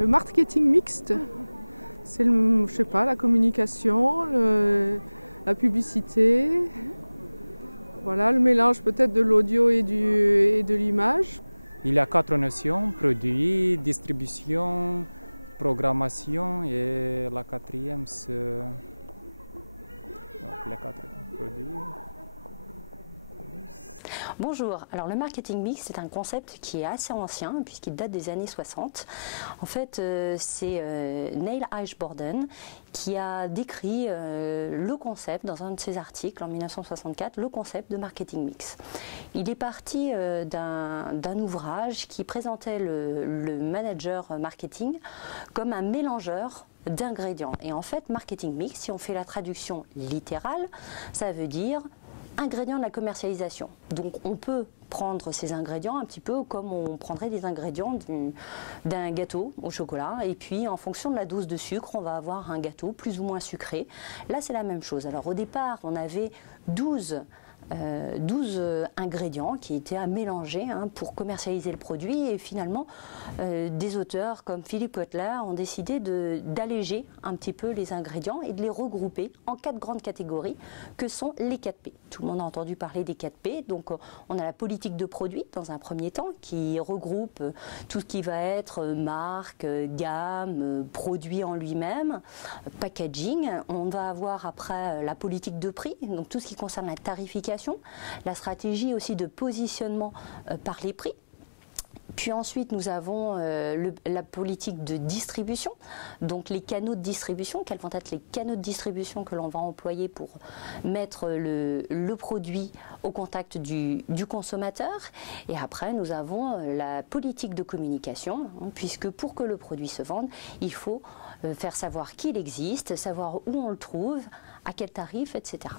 Le marketing mixte, c'est je sais pas, la communication, la publicité, voilà, le mélange peut-être de l'audio et de l'image. Il y a 4 notions, produit, distribution, programmation et la quatrième c'est les 4 produits. Bonjour, alors le marketing mix c'est un concept qui est assez ancien puisqu'il date des années 60. En fait c'est Neil Ashborden qui a décrit le concept dans un de ses articles en 1964, le concept de marketing mix. Il est parti d'un ouvrage qui présentait le manager marketing comme un mélangeur d'ingrédients. Et en fait marketing mix, si on fait la traduction littérale, ça veut dire ingrédients de la commercialisation. Donc on peut prendre ces ingrédients un petit peu comme on prendrait des ingrédients d'un gâteau au chocolat et puis en fonction de la dose de sucre on va avoir un gâteau plus ou moins sucré. Là c'est la même chose. Alors au départ on avait 12 ingrédients qui étaient à mélanger pour commercialiser le produit et finalement des auteurs comme Philip Kotler ont décidé d'alléger un petit peu les ingrédients et de les regrouper en 4 grandes catégories que sont les 4P. Tout le monde a entendu parler des 4P, donc on a la politique de produit dans un premier temps qui regroupe tout ce qui va être marque, gamme, produit en lui-même, packaging. On va avoir après la politique de prix, donc tout ce qui concerne la tarification, la stratégie aussi de positionnement par les prix. Puis ensuite, nous avons la politique de distribution, donc les canaux de distribution. Quels vont être les canaux de distribution que l'on va employer pour mettre le produit au contact du consommateur. Et après, nous avons la politique de communication, puisque pour que le produit se vende, il faut faire savoir qu'il existe, savoir où on le trouve, à quel tarif, etc.